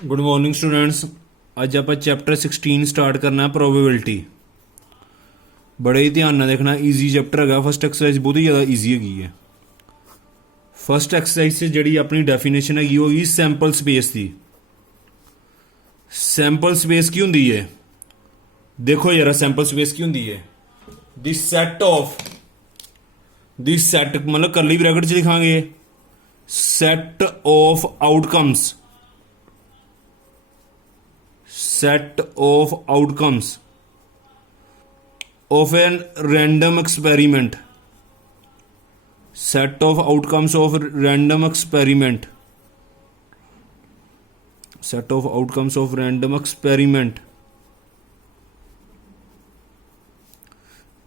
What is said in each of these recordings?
Good morning students. अज आप chapter 16 start करना है प्रोबेबिलिटी। बड़े ही ध्यान नाल देखना, ईजी चैप्टर है। फस्ट एक्सरसाइज बहुत ही ज़्यादा ईजी है। फस्ट एक्सरसाइज से जी अपनी डेफिनेशन हैगी होगी सैंपल स्पेस की। सैंपल स्पेस की होंगी है, देखो यार सैंपल स्पेस की होंगी है this set of this set मतलब करली ब्रैकेट च लिखांगे set of outcomes, set of outcomes of a random experiment, set of outcomes of random experiment, set of outcomes of random experiment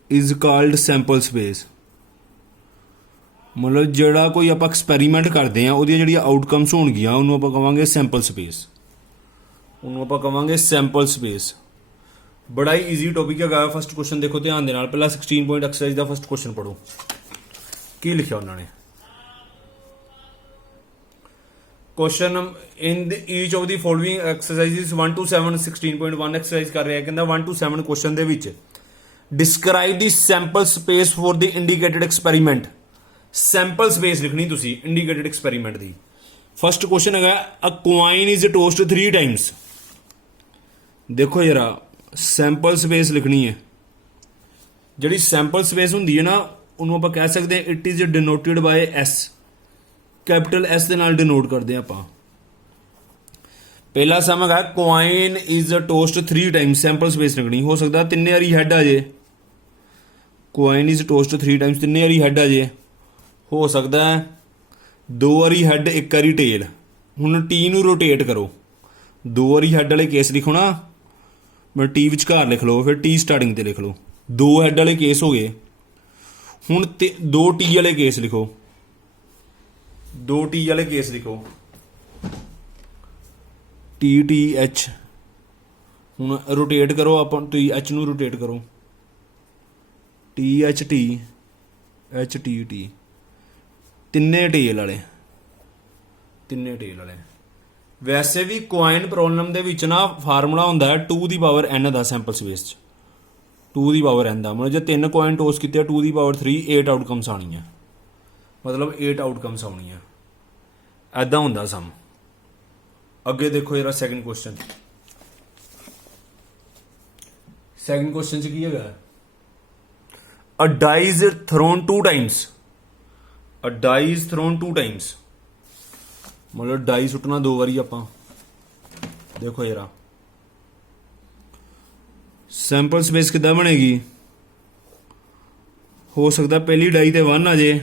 is called sample space। मतलब ਜਿਹੜਾ ਕੋਈ ਆਪਾਂ experiment ਕਰਦੇ ਆ ਉਹਦੀਆਂ ਜਿਹੜੀਆਂ ਆਊਟਕਮਸ ਹੋਣਗੀਆਂ ਉਹਨੂੰ ਆਪਾਂ ਕਹਾਂਗੇ ਸੈਂਪਲ ਸਪੇਸ, ਉਹਨੂੰ ਆਪਾਂ ਕਹਾਂਗੇ ਸੈਂਪਲ ਸਪੇਸ। ਬੜਾ ਹੀ ਈਜ਼ੀ ਟੌਪਿਕ ਹੈਗਾ। ਫਸਟ ਕੁਐਸਚਨ ਦੇਖੋ ਧਿਆਨ ਦੇ ਨਾਲ, ਪਹਿਲਾਂ 16 ਪੁਆਇੰਟ ਐਕਸਰਸਾਈਜ਼ ਦਾ ਫਸਟ ਕੁਐਸਚਨ ਪੜੋ। ਕੀ ਲਿਖਿਆ ਉਹਨਾਂ ਨੇ? Question in each of the following exercises 1 to 7 16.1 exercise ਕਰ ਰਿਹਾ। ਕਹਿੰਦਾ 1 to 7 ਕੁਐਸਚਨ ਦੇ ਵਿੱਚ describe the sample space for the indicated experiment. Sample space ਲਿਖਣੀ ਤੁਸੀਂ ਇੰਡੀਕੇਟਡ ਐਕਸਪੈਰੀਮੈਂਟ ਦੀ। फस्ट क्वेश्चन है a coin is tossed 3 times. देखो यार सैंपल स्पेस लिखनी है। जी सैंपल स्पेस होंगी है ना उन्होंने आप कह सकते हैं it is denoted by S, capital S के नाल डिनोट करते हैं आप। पहला सम है coin is tossed 3 times, sample space लिखनी। हो सकता है 3 बारी हैड आ जाए। कॉइन इज टोस्ट 3 टाइम्स 3 बारी हैड आ जाए। हो सकता है 2 बारी हैड 1 बारी टेल। हुण टी नूं रोटेट करो, 2 बारी हैड वाले केस लिखो ना, मैं टी विचकार लिख लो, फिर टी स्टार्टिंग ते लिख लो। 2 हैड वाले केस हो गए। हुण 2 टी वाले केस लिखो, 2 टी वाले केस लिखो, टी टी एच। हुण रोटेट करो आप, टी एच नूं रोटेट करो, टी एच टी टी। तिन्ने टेल वाले, तिन्ने टेल वाले। वैसे भी कॉइन प्रॉब्लम दे विच ना फार्मूला होंदा है 2 दी पावर n दा सैंपल स्पेस च, 2 दी पावर n दा। मतलब जो 3 कॉइन टॉस कीते 2 दी पावर 3 8 आउटकम्स आनी है, मतलब 8 आउटकम्स आनी है। ऐदा होंदा सम। अगे देखो जरा सैकेंड क्वेश्चन। सैकेंड क्वेश्चन च की हैगा a dice thrown 2 times. A die is thrown 2 times, मतलब डाई सुटना 2 बारी आप। देखो यार सैंपल स्पेस किद्दां बनेगी? हो सकता पहली डाई ते 1 आ जाए,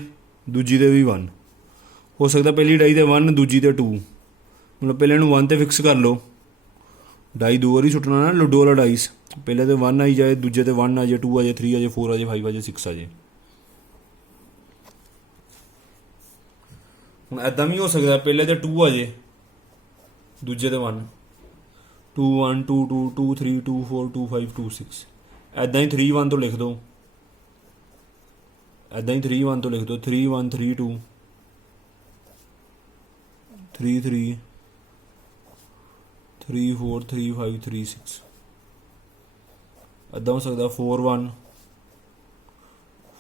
दूजी ते भी 1। हो सकता पहली डाई ते 1 दूजी ते 2। मतलब पहले 1 ते फिक्स कर लो। डाई 2 बारी सुटना ना लूडो वाला डाइस। पहले तो 1 आई जाए, दूजे ते 1 आ जाए, 2 आ जाए, 3 आ जाए, 4 आ जाए, 5 आ जाए, 6 आ जाए। ਹੁਣ ऐदा भी हो सकता पहले तो 2 आ जाए, दूजे तो 1, 2 1 2 2 2 3 2 4 2 5 2 6। ऐदा ही 3 1 तो लिख दो, ऐदा ही 3 1 तो लिख दो, 3 1 3 2 3 3 3 4 3 5 3 6। ऐदा हो सकता 4 1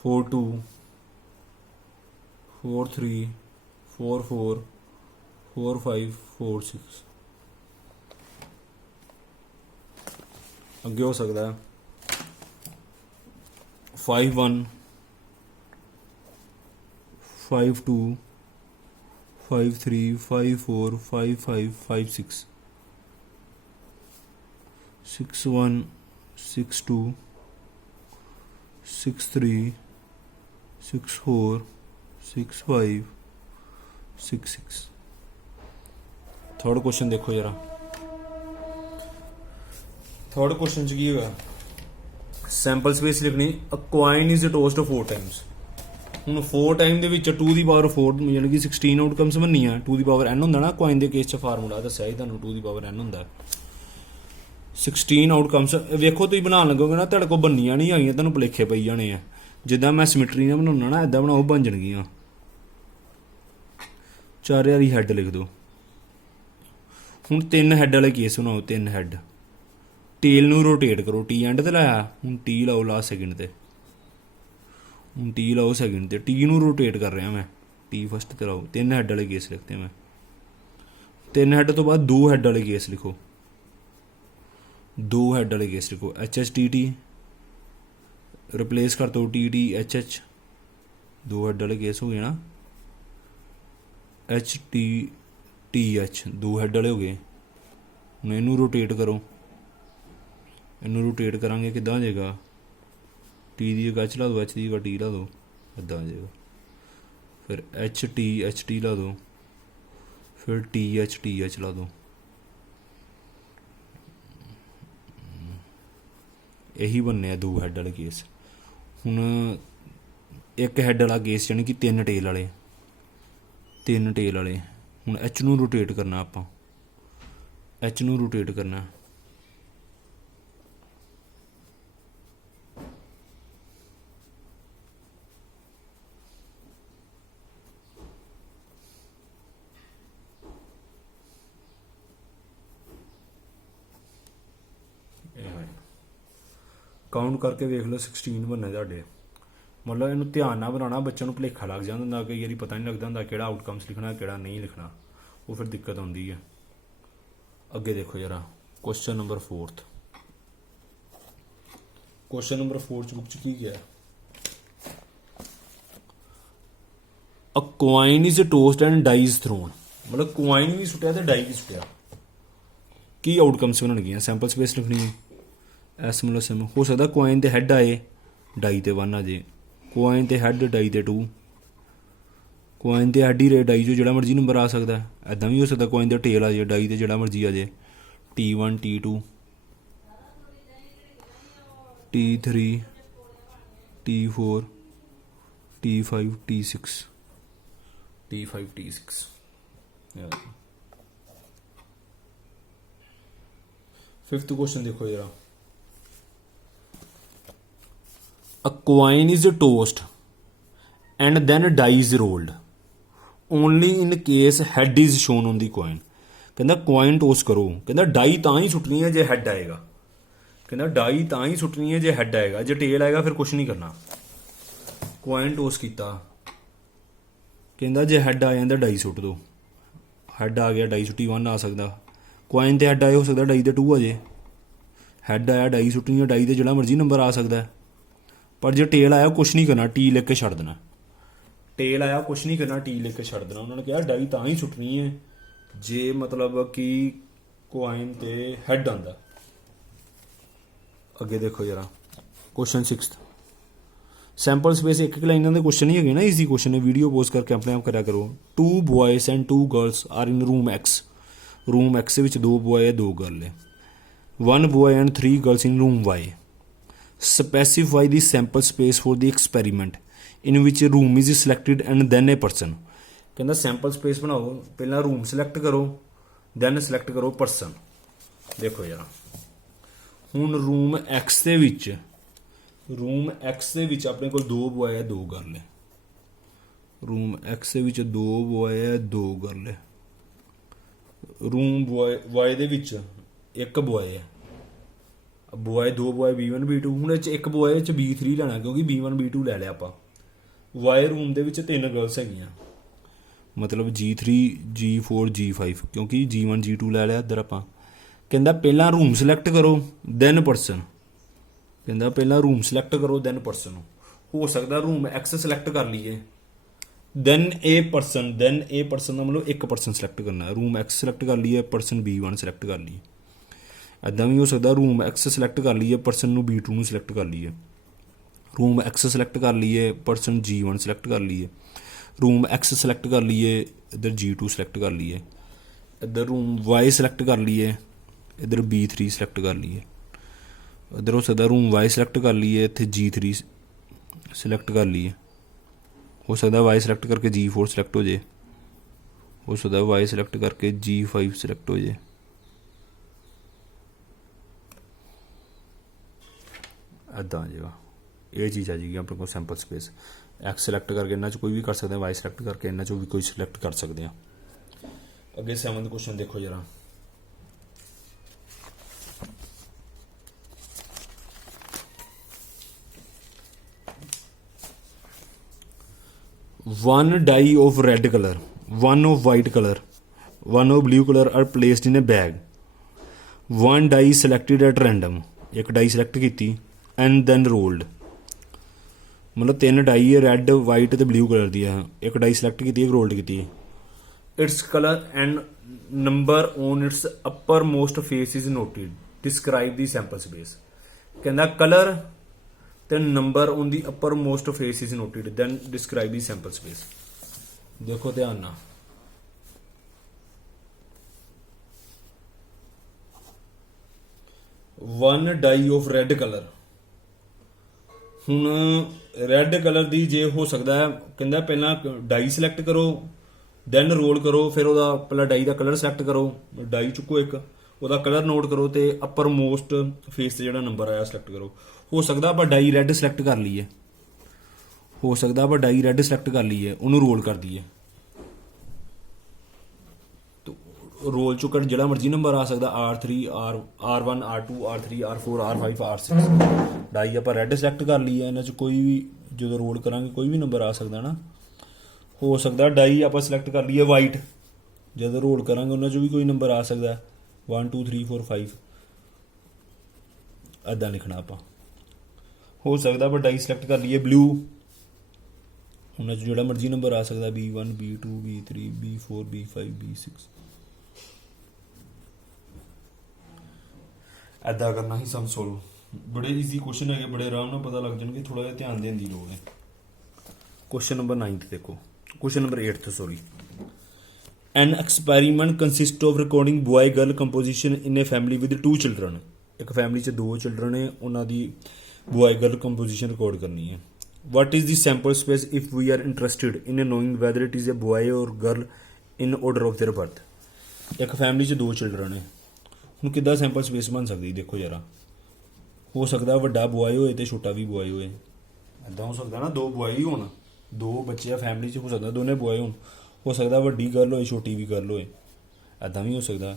4 2 4 3 4 4 4 5 4 6। अगे हो सकता है 5 1 5 2 5 3 5 4 5 5 5 6 6 1 6 2 6 3 6 4 6 5 6 6। थर्ड क्वेश्चन देखो जरा। थर्ड क्वेश्चन च की होगा सैंपल स्पेस लिखनी अ कॉइन इज टोस्ट 4 टाइम्स। हुण 4 time they which 2 the power 4 यानी कि 16 आउटकम्स बननियां। 2 दी पावर n होंदा ना कॉइन दे केस च, फार्मूला दस्सिया ही तुहानूं 2 दी पावर n होंदा। 16 आउटकम्स वेखो तुसीं बनाउण लगोगे ना तुहाडे कोल बननियां नहीं आईयां, तुहानूं भुलेखे पई जाने आ। जिद्दां मैं सिमिट्री नाल बनाउणा ना ऐदां बनाओ, बन जाणगीਆਂ। 4 वाली हैड लिख दो। ਹੁਣ 3 ਹੈਡ ਵਾਲੇ ਕੇਸ ਬਣਾਓ, 3 ਹੈਡ। ਟੇਲ ਨੂੰ ਰੋਟੇਟ ਕਰੋ, ਟੀ ਐਂਡ ਤੇ ਲਾਇਆ, ਹੁਣ ਟੀ ਲਾਓ ਲਾਸਟ ਸੈਕਿੰਡ ਤੇ, ਹੁਣ ਟੀ ਲਾਓ ਸੈਕਿੰਡ ਤੇ, ਟੀ ਨੂੰ ਰੋਟੇਟ ਕਰ ਰਿਹਾ ਮੈਂ, ਟੀ ਫਸਟ ਤੇ ਲਾਓ। 3 ਹੈਡ वाले केस लिखते मैं। 3 ਹੈਡ ਤੋਂ ਬਾਅਦ 2 ਹੈਡ वाले केस लिखो, 2 ਹੈਡ वाले केस लिखो। H H T T replace कर दो, T T H H, 2 head वाले केस हो गए ना। H T T H 2 head वाले हो गए। ਹੁਣ ਇਹਨੂੰ ਰੋਟੇਟ ਕਰੋ, ਇਹਨੂੰ ਰੋਟੇਟ ਕਰਾਂਗੇ ਕਿੱਦਾਂ ਆ ਜਾਏਗਾ, ਟੀ ਦੀ ਜਗ੍ਹਾ ਐਚ ਲਾ ਦੋ, ਐਚ ਦੀ ਜਗ੍ਹਾ ਟੀ ਲਾ ਦੋ, ਇੱਦਾਂ ਆ ਜਾਏਗਾ। फिर एच टी ला दो, फिर टी एच ला दो। यही बनने 2 हैड वाले केस। हुण एक हैड वाला केस यानी कि 3 टेल वाले, 3 टेल वाले। हुण एच नू रोटेट करना, आपां एच नू रोटेट करना। ਕਾਊਂਟ ਕਰਕੇ ਵੇਖ ਲਓ 16 ਬਣਨੇ ਤੁਹਾਡੇ। ਮਤਲਬ ਇਹਨੂੰ ਧਿਆਨ ਨਾਲ ਬਣਾਉਣਾ, ਬੱਚਿਆਂ ਨੂੰ ਭੁਲੇਖਾ ਲੱਗ ਜਾਂਦਾ ਹੁੰਦਾ, ਕਈ ਵਾਰੀ ਪਤਾ ਨਹੀਂ ਲੱਗਦਾ ਹੁੰਦਾ ਕਿਹੜਾ ਆਊਟਕਮਸ ਲਿਖਣਾ ਕਿਹੜਾ ਨਹੀਂ ਲਿਖਣਾ, ਉਹ ਫਿਰ ਦਿੱਕਤ ਆਉਂਦੀ ਹੈ। ਅੱਗੇ ਦੇਖੋ ਜਰਾ, ਕੁਐਸਚਨ ਨੰਬਰ 4। ਕੁਐਸਚਨ ਨੰਬਰ 4 ਚ ਬੁੱਕ ਚ ਕੀ ਗਿਆ? A coin is tossed and die is thrown. ਮਤਲਬ ਕੁਆਇਨ ਵੀ ਸੁੱਟਿਆ ਤੇ ਡਾਈ ਵੀ ਸੁੱਟਿਆ, ਕੀ ਆਊਟਕਮਸ ਬਣਨਗੀਆਂ? ਸੈਂਪਲ ਸਪੇਸ ਲਿਖਣੀ ਹੈ, ਐਸ ਮਤਲਬ ਸਿਮ। ਹੋ ਸਕਦਾ ਕੁਆਇਨ ਤੇ ਹੈਡ ਆਏ, ਡਾਈ ਤੇ 1 ਆ ਜੇ, ਕੁਆਇਨ ਤੇ ਹੈਡ ਡਾਈ ਤੇ 2, ਕੁਆਇਨ ਤੇ ਹੈਡ ਹੀ ਰੇ ਡਾਈ 'ਚੋਂ ਜਿਹੜਾ ਮਰਜ਼ੀ ਨੰਬਰ ਆ ਸਕਦਾ। ਇੱਦਾਂ ਵੀ ਹੋ ਸਕਦਾ ਕੁਆਇਨ ਤੇ ਟੇਲ ਆ ਜੇ, ਡਾਈ ਤੇ ਜਿਹੜਾ ਮਰਜ਼ੀ ਆ ਜੇ, T1 T2 T3 T4 T5 T6 T5 T6। Fifth question देखो जरा, a coin is tossed and then die is rolled only in case head is shown on the coin। ਕਹਿੰਦਾ coin toss ਕਰੋ, ਕਹਿੰਦਾ ਡਾਈ ਤਾਂ ਹੀ ਸੁੱਟਣੀ ਹੈ ਜੇ ਹੈਡ ਆਏਗਾ, ਕਹਿੰਦਾ ਡਾਈ ਤਾਂ ਹੀ ਸੁੱਟਣੀ ਹੈ ਜੇ ਹੈਡ ਆਏਗਾ, ਜੇ ਟੇਲ ਆਏਗਾ ਫਿਰ ਕੁਛ ਨਹੀਂ ਕਰਨਾ। coin toss ਕੀਤਾ, ਕਹਿੰਦਾ ਜੇ ਹੈਡ ਆ ਜਾਂਦਾ ਡਾਈ ਸੁੱਟ ਦੋ, ਹੈਡ ਆ ਗਿਆ ਡਾਈ ਸੁੱਟੀ 1 ਆ ਸਕਦਾ, ਕੁਆਇਨ ਤੇ ਹੈਡ ਆਏ ਹੋ ਸਕਦਾ ਡਾਈ ਤੇ 2 ਆ ਜੇ, ਹੈਡ ਆਇਆ ਡਾਈ ਸੁੱਟਣੀ ਹੈ, ਡਾਈ ਤੇ ਜਿਹੜਾ ਮਰਜ਼ੀ ਨੰਬਰ ਆ ਸਕਦਾ। ਪਰ ਜੇ ਟੇਲ ਆਇਆ ਕੁਛ ਨਹੀਂ ਕਰਨਾ, ਟੀ ਲਿਖ ਕੇ ਛੱਡ ਦੇਣਾ। ਟੇਲ ਆਇਆ ਕੁਛ ਨਹੀਂ ਕਰਨਾ, ਟੀ ਲਿਖ ਕੇ ਛੱਡ ਦੇਣਾ। ਉਹਨਾਂ ਨੇ ਕਿਹਾ ਡਾਈ ਤਾਂ ਹੀ ਸੁੱਟਣੀ ਹੈ ਜੇ ਮਤਲਬ ਕਿ ਕੁਆਇਨ ਤੇ ਹੈਡ ਆਉਂਦਾ। ਅੱਗੇ ਦੇਖੋ ਜਰਾ, ਕੁਐਸਚਨ 6। ਸੈਂਪਲ ਸਪੇਸ ਇੱਕ ਲਾਈਨਾਂ ਦੇ ਕੁਐਸਚਨ ਹੀ ਹੈਗੇ ਨਾ, ਈਜ਼ੀ ਕੁਐਸਚਨ ਹੈ, ਵੀਡੀਓ ਪੋਜ਼ ਕਰਕੇ ਆਪਣੇ ਆਪ ਕਰਿਆ ਕਰੋ। 2 boys and 2 girls are in room X. Room X ਦੇ ਵਿੱਚ 2 ਬॉय ਹੈ 2 ਗਰਲ ਹੈ। 1 boy and 3 girls in room Y. Specify the sample space for the experiment in which room is selected and then a person. ਕਹਿੰਦਾ sample space ਬਣਾਓ, ਪਹਿਲਾਂ room select ਕਰੋ, then select ਕਰੋ person. ਦੇਖੋ ਯਾਰ, ਹੁਣ ਰੂਮ ਐਕਸ ਦੇ ਵਿੱਚ ਆਪਣੇ ਕੋਲ 2 ਬॉय ਹੈ 2 ਗਰਲ ਹੈ। ਰੂਮ ਐਕਸ ਦੇ ਵਿੱਚ 2 ਬॉय ਹੈ 2 ਗਰਲ ਹੈ। ਰੂਮ ਵਾਈ ਦੇ ਵਿੱਚ 1 ਬॉय ਹੈ, ਬॉय 2 ਬॉय B1 B2। ਹੁਣ ਇਹ 'ਚ 1 ਬॉय 'ਚ B3 ਲੈਣਾ, ਕਿਉਂਕਿ B1 B2 ਲੈ ਲਿਆ ਆਪਾਂ। ਵਾਈ ਰੂਮ ਦੇ ਵਿੱਚ 3 ਗਰਲਸ ਹੈਗੀਆਂ, ਮਤਲਬ G3 G4 G5, ਕਿਉਂਕਿ G1 G2 ਲੈ ਲਿਆ ਇੱਧਰ ਆਪਾਂ। ਕਹਿੰਦਾ ਪਹਿਲਾਂ ਰੂਮ ਸਿਲੈਕਟ ਕਰੋ ਦੈਨ ਪਰਸਨ। ਕਹਿੰਦਾ ਪਹਿਲਾਂ ਰੂਮ ਸਿਲੈਕਟ ਕਰੋ ਦੈਨ ਪਰਸਨ। ਹੋ ਸਕਦਾ ਰੂਮ ਐਕਸ ਸਿਲੈਕਟ ਕਰ ਲਈਏ, ਦੈਨ ਏ ਪਰਸਨ ਦਾ ਮਤਲਬ 1 ਪਰਸਨ ਸਿਲੈਕਟ ਕਰਨਾ। ਰੂਮ ਐਕਸ ਸਿਲੈਕਟ ਕਰ ਲਈਏ, ਪਰਸਨ B1 ਸਿਲੈਕਟ ਕਰ ਲਈਏ। ਇੱਦਾਂ ਵੀ ਹੋ ਸਕਦਾ ਰੂਮ ਐਕਸ ਸਿਲੈਕਟ ਕਰ ਲਈਏ, ਪਰਸਨ ਨੂੰ B2 ਨੂੰ ਸਿਲੈਕਟ ਕਰ ਲਈਏ। ਰੂਮ ਐਕਸ ਸਿਲੈਕਟ ਕਰ ਲਈਏ, ਪਰਸਨ G1 ਸਿਲੈਕਟ ਕਰ ਲਈਏ। ਰੂਮ ਐਕਸ ਸਿਲੈਕਟ ਕਰ ਲਈਏ, ਇੱਧਰ G2 ਸਿਲੈਕਟ ਕਰ ਲਈਏ। ਇੱਧਰ ਰੂਮ ਵਾਈ ਸਿਲੈਕਟ ਕਰ ਲਈਏ, ਇੱਧਰ B3 ਸਿਲੈਕਟ ਕਰ ਲਈਏ। ਇੱਧਰ ਹੋ ਸਕਦਾ ਰੂਮ ਵਾਈ ਸਿਲੈਕਟ ਕਰ ਲਈਏ, ਇੱਥੇ G3 ਸਿਲੈਕਟ ਕਰ ਲਈਏ। ਹੋ ਸਕਦਾ ਵਾਈ ਸਿਲੈਕਟ ਕਰਕੇ G4 ਸਿਲੈਕਟ ਹੋ ਜੇ। ਹੋ ਸਕਦਾ ਵਾਈ ਸਿਲੈਕਟ ਕਰਕੇ G5 ਸਿਲੈਕਟ ਹੋ ਜੇ। ਇੱਦਾਂ ਆ ਜਾਏਗਾ, ਇਹ ਚੀਜ਼ ਆ ਜਾਏਗੀ ਆਪਣੇ ਕੋਲ ਸੈਂਪਲ ਸਪੇਸ। ਐਕਸ ਸਿਲੈਕਟ ਕਰਕੇ ਇਹਨਾਂ 'ਚ ਕੋਈ ਵੀ ਕਰ ਸਕਦੇ ਹਾਂ, ਵਾਈ ਸਿਲੈਕਟ ਕਰਕੇ ਇਹਨਾਂ 'ਚੋਂ ਵੀ ਕੋਈ ਸਿਲੈਕਟ ਕਰ ਸਕਦੇ ਹਾਂ। ਅੱਗੇ 7ਵਾਂ ਕੁਐਸਚਨ ਦੇਖੋ ਜਰਾ, one die of red color, one of white color, one of blue color are placed in a bag. One die selected at random, एक die select की and then rolled. मतलब 3 डाई है, रैड वाइट ਤੇ blue colour ਦੀ ਹੈ, ਇੱਕ die select ਕੀਤੀ ਹੈ, ਰੋਲਡ ਕੀਤੀ ਹੈ. Its colour and number on its upper most face is noted. Describe the sample space. ਕਹਿੰਦਾ ਕਲਰ ਤੇ number on the upper most face is noted, then describe the sample space. ਦੇਖੋ ਧਿਆਨ ਨਾਲ. One die of red colour. ਹੁਣ red colour ਦੀ ਜੇ ਹੋ ਸਕਦਾ ਹੈ, ਕਹਿੰਦਾ ਪਹਿਲਾਂ ਡਾਈ ਸਿਲੈਕਟ ਕਰੋ, ਦੈਨ ਰੋਲ ਕਰੋ, ਫਿਰ ਉਹਦਾ ਪਹਿਲਾਂ ਡਾਈ ਦਾ ਕਲਰ ਸਿਲੈਕਟ ਕਰੋ, ਡਾਈ ਚੁੱਕੋ ਇੱਕ, ਉਹਦਾ ਕਲਰ ਨੋਟ ਕਰੋ ਤੇ ਅਪਰ ਮੋਸਟ ਫੇਸ ਤੇ ਜਿਹੜਾ ਨੰਬਰ ਆਇਆ ਸਿਲੈਕਟ ਕਰੋ. ਹੋ ਸਕਦਾ ਆਪਾਂ ਡਾਈ ਰੈਡ ਸਿਲੈਕਟ ਕਰ ਲਈਏ, ਹੋ ਸਕਦਾ ਆਪਾਂ ਡਾਈ ਰੈਡ ਸਿਲੈਕਟ ਕਰ ਲਈਏ, ਉਹਨੂੰ ਰੋਲ ਕਰ ਦਈਏ. ਰੋਲ ਚੋਂ ਕੱਢ ਜਿਹੜਾ ਮਰਜ਼ੀ ਨੰਬਰ ਆ ਸਕਦਾ, R3 R1 R2 R3 R4 R5 R6. ਡਾਈ ਆਪਾਂ ਰੈੱਡ ਸਿਲੈਕਟ ਕਰ ਲਈ ਹੈ, ਇਹਨਾਂ 'ਚ ਕੋਈ ਵੀ ਜਦੋਂ ਰੋਲ ਕਰਾਂਗੇ ਕੋਈ ਵੀ ਨੰਬਰ ਆ ਸਕਦਾ ਨਾ. ਹੋ ਸਕਦਾ ਡਾਈ ਆਪਾਂ ਸਿਲੈਕਟ ਕਰ ਲਈਏ ਵਾਈਟ, ਜਦੋਂ ਰੋਲ ਕਰਾਂਗੇ ਉਹਨਾਂ 'ਚੋਂ ਵੀ ਕੋਈ ਨੰਬਰ ਆ ਸਕਦਾ, 1 2 3 4 5 ਇੱਦਾਂ ਲਿਖਣਾ ਆਪਾਂ. ਹੋ ਸਕਦਾ ਆਪਾਂ ਡਾਈ ਸਿਲੈਕਟ ਕਰ ਲਈਏ ਬਲੂ, ਉਹਨਾਂ 'ਚ ਜਿਹੜਾ ਮਰਜ਼ੀ ਨੰਬਰ ਆ ਸਕਦਾ, B1 B2 B3 B4 B5 B6. ਇੱਦਾਂ ਕਰਨਾ ਹੀ ਸਮ ਸੋਲਵ. ਬੜੇ ਈਜ਼ੀ ਕੁਐਸਚਨ ਹੈਗੇ, ਬੜੇ ਆਰਾਮ ਨਾਲ ਪਤਾ ਲੱਗ ਜਾਣਗੇ, ਥੋੜਾ ਜਿਹਾ ਧਿਆਨ ਦੇਣ ਦੀ ਲੋੜ ਹੈ. ਕੁਐਸਚਨ ਨੰਬਰ 9 ਦੇਖੋ, question number 8 sorry. An experiment consist of recording boy girl composition in a family with 2 children. ਇੱਕ ਫੈਮਿਲੀ 'ਚ 2 ਚਿਲਡਰਨ ਹੈ, ਉਹਨਾਂ ਦੀ ਬॉय ਗਰਲ ਕੰਪੋਜੀਸ਼ਨ ਰਿਕਾਰਡ ਕਰਨੀ ਹੈ. What is the sample space if we are interested in knowing whether it is a boy or girl in order of their birth. ਇੱਕ family 'ਚ 2 children ਹੈ, ਹੁਣ ਕਿੱਦਾਂ ਸੈਂਪਲ ਸਪੇਸ ਬਣ ਸਕਦੀ ਦੇਖੋ ਜਰਾ. ਹੋ ਸਕਦਾ ਵੱਡਾ ਬॉय ਹੋਏ ਤੇ ਛੋਟਾ ਵੀ ਬॉय ਹੋਏ, ਇੱਦਾਂ ਹੋ ਸਕਦਾ ਨਾ, 2 ਬॉय ਹੀ ਹੋਣ, 2 ਬੱਚੇ ਆ ਫੈਮਿਲੀ 'ਚ, ਹੋ ਸਕਦਾ ਦੋਨੇ ਬॉय ਹੋਣ. ਹੋ ਸਕਦਾ ਵੱਡੀ ਗਰਲ ਹੋਏ ਛੋਟੀ ਵੀ ਗਰਲ ਹੋਏ, ਇੱਦਾਂ ਵੀ ਹੋ ਸਕਦਾ.